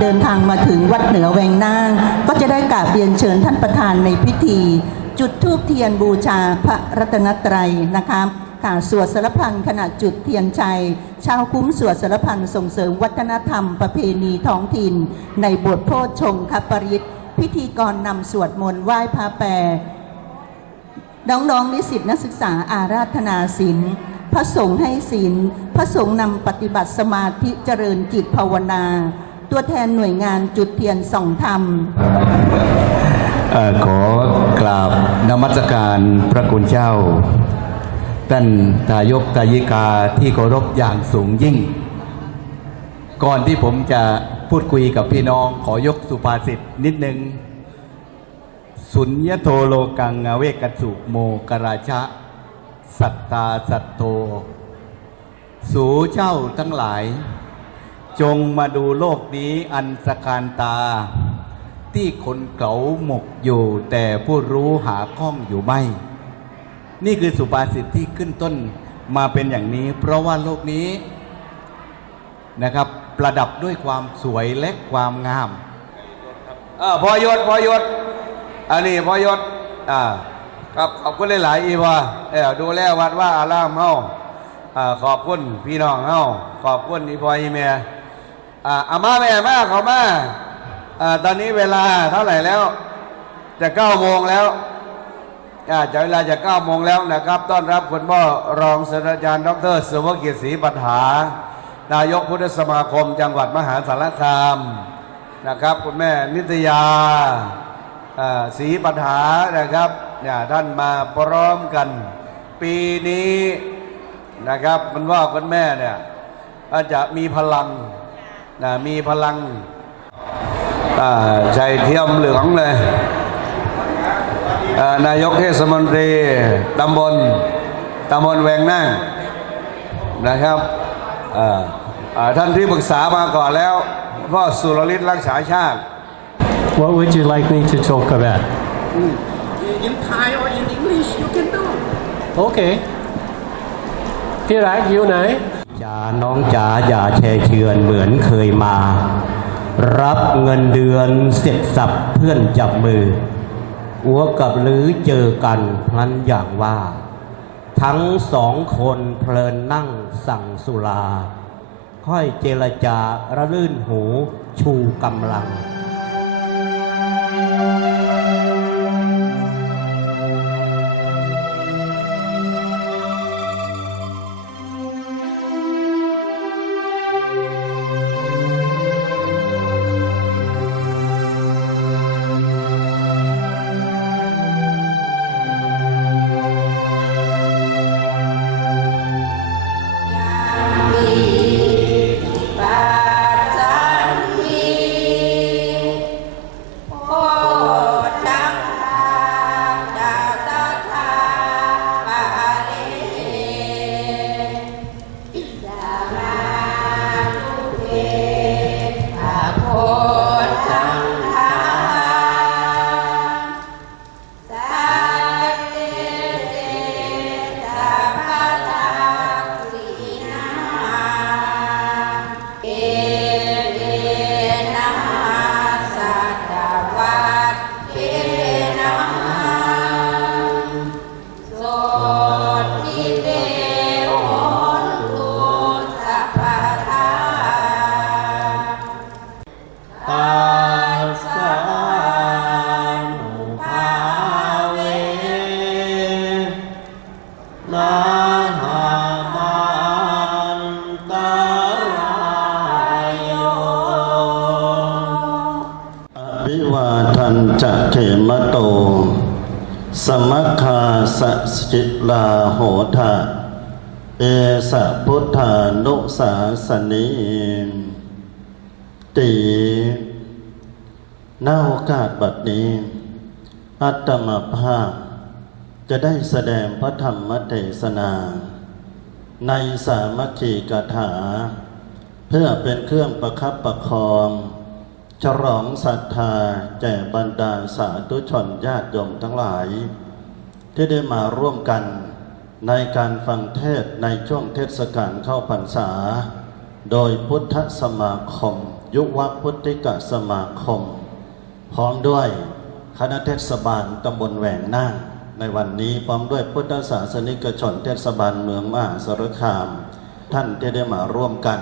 เดินทางมาถึงวัดเหนือแวงนาง ก็จะได้กราบเรียนเชิญท่านประธานในพิธี จุดธูปเทียนบูชาพระรัตนตรัยนะคะค่ะสวดสารพันขณะจุดเทียนชัย ชาวคุ้มสวดสารพันส่งเสริมวัฒนธรรมประเพณีท้องถิ่น ในบทโพชฌงคปริตพิธีกรนำสวดมนต์ไหว้พระแปรน้องๆนิสิตนักศึกษาอาราธนาศีลพระสงฆ์ให้ศีล พระสงฆ์นำปฏิบัติสมาธิเจริญจิตภาวนา ตัวแทนหน่วยงานจุดเทียนส่องธรรมเอ่อขอกราบนมัสการพระคุณเจ้า ท่านทายกทายิกาที่เคารพอย่างสูงยิ่ง ก่อนที่ผมจะพูดคุยกับพี่น้องขอยกสุภาษิตนิดนึง สุญญโทโลกังเวกัสสุโมกราชะ สัตตาสัตโต สูเจ้าทั้งหลาย จงมาดูโลกนี้อันสการตา ที่คนเก๋าหมกอยู่แต่ผู้รู้หาข้องอยู่ไม่ นี่คือสุภาษิตที่ขึ้นต้นมาเป็นอย่างนี้ เพราะว่าโลกนี้นะครับ ประดับด้วยความสวยและความงามอพอยศพอยศอันนี้พอยศอ่าครับขอบคุณหลายๆอีว่าเออดูแลวัดว่าอารามเฮาอ่าขอบคุณพี่น้องเฮาขอบคุณอีพออีเมีย อาอามาแม่มาเขามาอ่าตอนนี้เวลาเท่าไหร่แล้ว จะเก้าโมงแล้วอ่าจะเวลาจะเก้าโมงแล้วนะครับ ต้อนรับคุณพ่อรองศาสตราจารย์ ดรสุภกิจศรีปัฏฐานายกพุทธสมาคม จังหวัดมหาสารคามนะครับ คุณแม่นิตยาศรีปัญหานะครับเนี่ยท่านมาพร้อมกัน ปีนี้นะครับมันว่าคุณแม่เนี่ยอาจจะมีพลัง นะมีพลังอ่าใจเทียมเหลืองเลยอ่านายกเทศมนตรีตำบลตำบลแวงนั่งนะครับอ่าอ่าท่านที่ปรึกษามาก่อนแล้วพ่อสุรฤทธิ์รักษาชาติ What would you like me to talk about? in Thai or in English, you can do. Okay. พี่รักอยู่ไหนจ๋าน้องจ๋าอย่าแชเชือนเหมือนเคยมา รับเงินเดือนเสร็จสับเพื่อนจับมืออัวกับหรือเจอกันพลันอย่างว่า ทั้งสองคนเพลินนั่งสั่งสุรา ค่อยเจรจาระลื่นหูชูกำลัง วาทันจะเขมโต สมคาสสิลาโหทะเอสะพุทธานุสาสนีตีหน้าโอกาสบัดนี้ อัตมภาพ จะได้แสดงพระธรรมเทศนา ในสามัคคีกถา เพื่อเป็นเครื่องประคับประคอง ฉลองศรัทธาแก่บรรดาสาธุชนญาติโยมทั้งหลาย ที่ได้มาร่วมกันในการฟังเทศในช่วงเทศกาลเข้าพรรษา โดยพุทธสมาคม ยุวพุทธิกสมาคม พร้อมด้วยคณะเทศบาลตำบลแหวงน่างในวันนี้พร้อมด้วยพุทธศาสนิกชนเทศบาลเมืองมหาสารคาม ท่านที่ได้มาร่วมกัน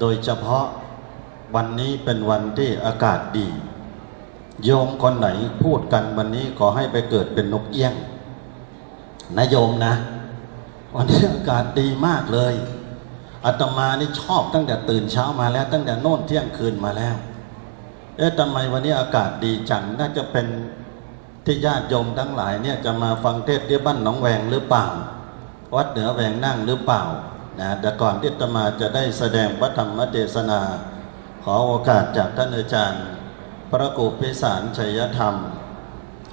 โดยเฉพาะ วันนี้เป็นวันที่อากาศดี โยมคนไหนพูดกันวันนี้ขอให้ไปเกิดเป็นนกเอี้ยง นะโยมนะ วันนี้อากาศดีมากเลยอาตมานี่ชอบตั้งแต่ตื่นเช้ามาแล้ว ตั้งแต่โน่นเที่ยงคืนมาแล้ว เอ๊ะทำไมวันนี้อากาศดีจัง น่าจะเป็นที่ญาติโยมทั้งหลายเนี่ยจะมาฟังเทศที่บ้านหนองแวงหรือเปล่า วัดเหนือแวงนั่งหรือเปล่านะแต่ก่อนที่อาตมาจะได้แสดงพระธรรมเทศนา ขอโอกาสจากท่านอาจารย์ พระกุพิสารชัยธรรม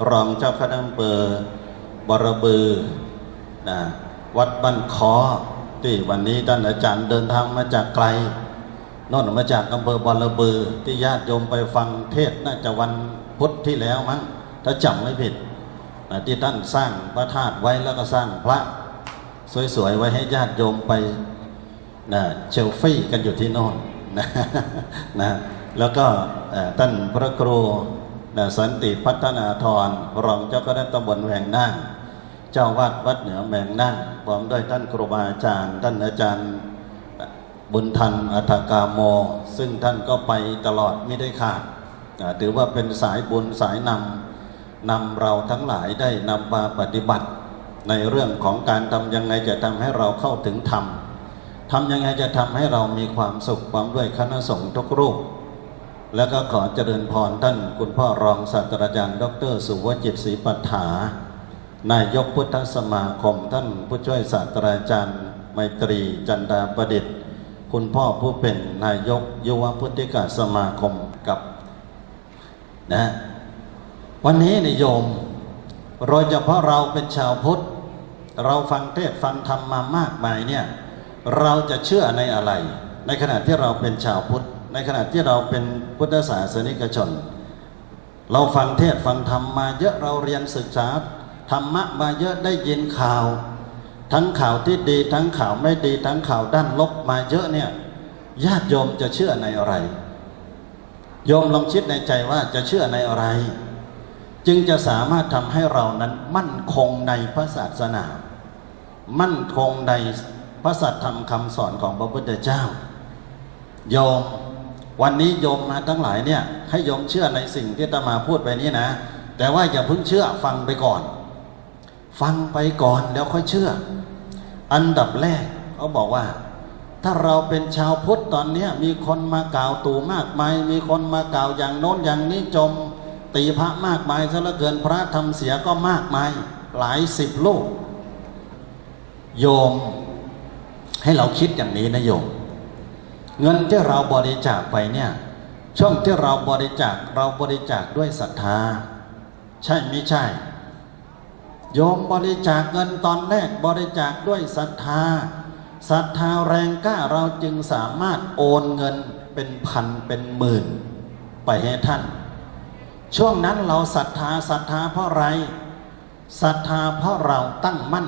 รองเจ้าคณะอำเภอบรบือนะวัดบ้านคอที่วันนี้ท่านอาจารย์เดินทางมาจากไกลน่นมาจากอำเภอบรบือ ที่ญาติโยมไปฟังเทศน์น่าจะวันพุธที่แล้วมั้งถ้าจำไม่ผิดนะที่ท่านสร้างพระธาตุไว้แล้วก็สร้างพระสวยๆไว้ให้ญาติโยมไปนะเชลฟี่กันอยู่ที่โน่น นะนะแล้วก็ท่านพระครูนะสันติพัฒนาธรรองเจ้าคณะตำบลแหวงน่างเจ้าวาดวัดเหนือแหวงน่างพร้อมด้วยท่านครูบาอาจารย์ ท่านอาจารย์บุญทันอัฐกาโม ซึ่งท่านก็ไปตลอดไม่ได้ขาดถือว่าเป็นสายบุญสายนำนำเราทั้งหลายได้นำมาปฏิบัติ ในเรื่องของการทำยังไงจะทำให้เราเข้าถึงธรรม ทำยังไงจะทำให้เรามีความสุขความด้วยคณะสงฆ์ทุกรูป แล้วก็ขอเจริญพรท่านคุณพ่อรองศาสตราจารย์ ดร สุวจิตศรีปัฏฐานายกพุทธสมาคมท่านผู้ช่วยศาสตราจารย์ ไมตรีจันดาประดิษฐ์ คุณพ่อผู้เป็นนายกยุวพุทธิกาสมาคมกับนะวันนี้นิยมโดยเฉพาะเราเป็นชาวพุทธ เราฟังเทศฟังธรรมมามากมายเนี่ย เราจะเชื่อในอะไร ในขณะที่เราเป็นชาวพุทธ ในขณะที่เราเป็นพุทธศาสนิกชน เราฟังเทศฟังธรรมมาเยอะเราเรียนศึกษาธรรมะมาเยอะได้ยินข่าว ทั้งข่าวที่ดีทั้งข่าวไม่ดีทั้งข่าวด้านลบมาเยอะเนี่ยญาติโยมจะเชื่อในอะไรโยมลองคิดในใจว่าจะเชื่อในอะไร จึงจะสามารถทำให้เรานั้นมั่นคงในพระศาสนา มั่นคงใน ระสัทธรรมคำสอนของพระพุทธเจ้า โยม วันนี้โยมมาทั้งหลายเนี่ย ให้โยมเชื่อในสิ่งที่ตมาพูดไปนี้นะ แต่ว่าอย่าเพิ่งเชื่อฟังไปก่อน ฟังไปก่อนแล้วค่อยเชื่อ อันดับแรกเขาบอกว่า ถ้าเราเป็นชาวพุทธตอนนี้มีคนมากล่าวตู่มากมาย มีคนมากล่าวอย่างโน้นอย่างนี้จม ตีพระมากมายซะเหลือเกินพระทำเสียก็มากมาย หลายสิบลูกโยม ให้เราคิดอย่างนี้นะโยม เงินที่เราบริจาคไปเนี่ยช่วงที่เราบริจาคเราบริจาคด้วยศรัทธา ใช่ไม่ใช่ โยมบริจาคเงินตอนแรกบริจาคด้วยศรัทธาศรัทธาแรงกล้าเราจึงสามารถโอนเงินเป็นพันเป็นหมื่น ไปให้ท่าน ช่วงนั้นเราศรัทธาศรัทธาเพราะอะไรศรัทธาเพราะเราตั้งมั่น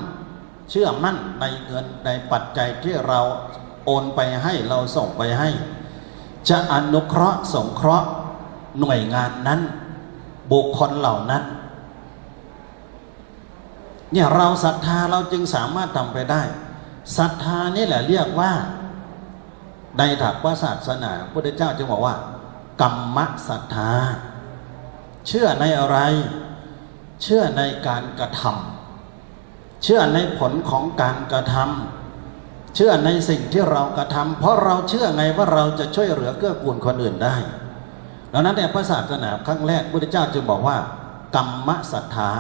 เชื่อมั่นในเงินในปัจจัยที่เราโอนไปให้เราส่งไปให้ จะอนุเคราะห์สงเคราะห์หน่วยงานนั้น บุคคลเหล่านั้นเนี่ยเราศรัทธาเราจึงสามารถทำไปได้ศรัทธานี่แหละเรียกว่าในถักพระศาสนาพระพุทธเจ้าจึงบอกว่า กรรมศรัทธา เชื่อในอะไร เชื่อในการกระทำ เชื่อในผลของการกระทำเชื่อในสิ่งที่เรากระทำเพราะเราเชื่อไงว่าเราจะช่วยเหลือเกื้อกูลคนอื่นได้ ดังนั้นในพระศาสนาครั้งแรกพระพุทธเจ้าจึงบอกว่า กรรมศรัทธา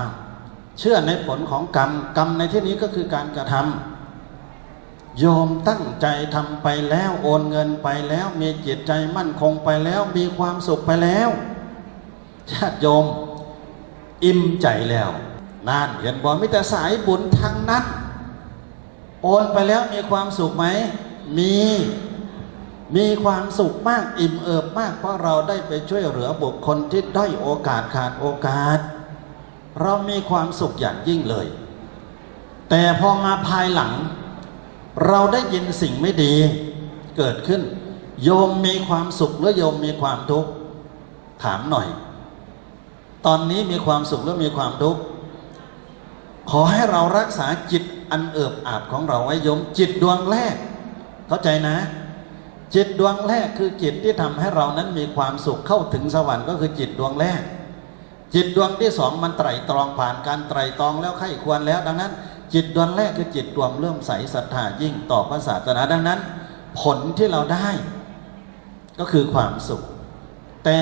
เชื่อในผลของกรรม กรรมในที่นี้ก็คือการกระทำโยมตั้งใจทำไปแล้วโอนเงินไปแล้ว มีจิตใจมั่นคงไปแล้วมีความสุขไปแล้วญาติโยม อิ่มใจแล้ว นั่นเห็นบอกมิแต่สายบุญทั้งนั้น โอนไปแล้วมีความสุขไหม มี มีความสุขมากอิ่มเอิบมาก เพราะเราได้ไปช่วยเหลือบุคคลที่ด้อยโอกาสขาดโอกาส เรามีความสุขอย่างยิ่งเลย แต่พอมาภายหลัง เราได้ยินสิ่งไม่ดีเกิดขึ้น โยมมีความสุขหรือโยมมีความทุกข์ถามหน่อย ตอนนี้มีความสุขหรือมีความทุกข์ ขอให้เรารักษาจิตอันเอิบอาบของเราไว้ยม จิตดวงแรก เข้าใจนะ จิตดวงแรกคือจิตที่ทำให้เรานั้นมีความสุขเข้าถึงสวรรค์ก็คือจิตดวงแรก จิตดวงที่สองมันไตรตรองผ่านการไตรตรองแล้วไข้ควรแล้ว ดังนั้น จิตดวงแรกคือจิตดวงเริ่มใสศรัทธายิ่งต่อพระศาสนาดังนั้น ผลที่เราได้ ก็คือความสุข แต่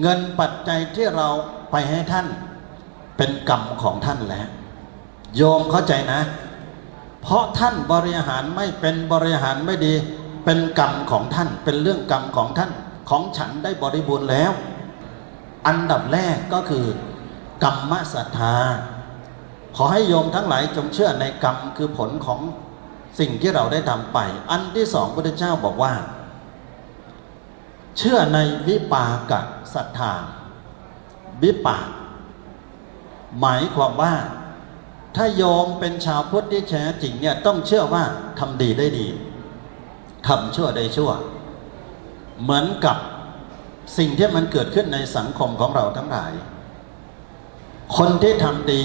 เงินปัจจัยที่เราไปให้ท่าน เป็นกรรมของท่านแล้ว โยมเข้าใจนะ เพราะท่านบริหารไม่เป็นบริหารไม่ดี เป็นกรรมของท่านเป็นเรื่องกรรมของท่านของฉันได้บริบูรณ์แล้ว อันดับแรกก็คือกรรมศรัทธา ขอให้โยมทั้งหลายจงเชื่อในกรรมคือผลของสิ่งที่เราได้ทำไป อันที่สองพระเจ้าบอกว่า เชื่อในวิปากศรัทธาวิปาก หมายความว่า ถ้าโยมเป็นชาวพุทธที่แท้จริงเนี่ยต้องเชื่อว่าทำดีได้ดีทำชั่วได้ชั่ว เหมือนกับสิ่งที่มันเกิดขึ้นในสังคมของเราทั้งหลาย คนที่ทำดี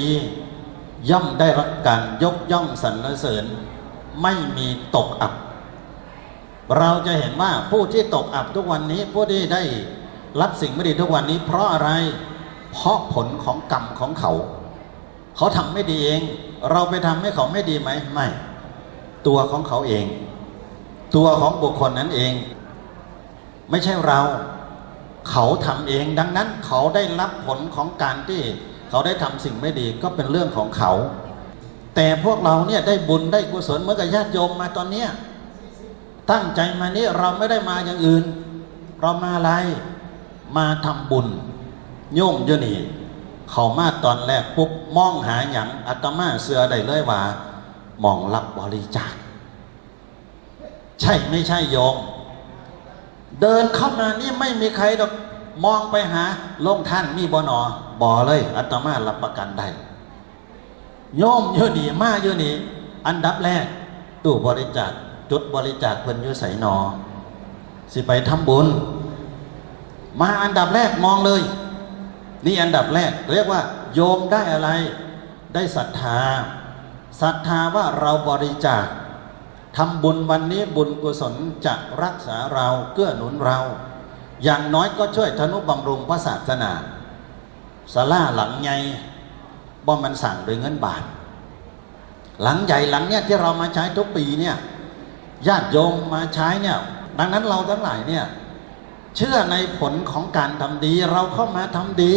ย่อมได้รับการยกย่องสรรเสริญ ไม่มีตกอับ เราจะเห็นว่าผู้ที่ตกอับทุกวันนี้ผู้ที่ได้รับสิ่งไม่ดีทุกวันนี้ เพราะอะไร เพราะผลของกรรมของเขา เขาทำไม่ดีเอง เราไปทำให้เขาไม่ดีไหมไม่ ตัวของเขาเอง ตัวของบุคคลนั้นเอง ไม่ใช่เรา เขาทำเอง ดังนั้นเขาได้รับผลของการที่เขาได้ทำสิ่งไม่ดีก็เป็นเรื่องของเขา แต่พวกเราเนี่ยได้บุญได้กุศลเมื่อกับญาติโยมมาตอนเนี้ยตั้งใจมานี้เราไม่ได้มาอย่างอื่น เรามาอะไร มาทำบุญ โยมอยู่นี่ เขามาตอนแรกปุ๊บมองหาอย่างอาตมาเสือได้เลยว่า มองรับบริจาค ใช่ไม่ใช่โยม เดินเข้ามานี่ไม่มีใครดอกมองไปหาลงท่านมีบ่หนอบ่เลยอาตมารับประกันได้โยมอยู่นี่มาอยู่นี่อันดับแรก ตู้บริจาคจุดบริจาคเพิ่นอยู่ใส่นอ สิไปทำบุญ มาอันดับแรกมองเลย นี่อันดับแรกเรียกว่า โยมได้อะไร ได้ศรัทธาศรัทธาว่าเราบริจาคทำบุญวันนี้บุญกุศลจะรักษาเราเกื้อหนุนเรา อย่างน้อยก็ช่วยทนุบำรุงพระศาสนาสลาหลังใหญ่บ่มันสั่งโดยเงินบาท หลังใหญ่หลังเนี้ยที่เรามาใช้ทุกปีเนี่ยญาติโยมมาใช้เนี่ยดังนั้นเราทั้งหลายเนี่ย เชื่อในผลของการทำดี เราเข้ามาทำดี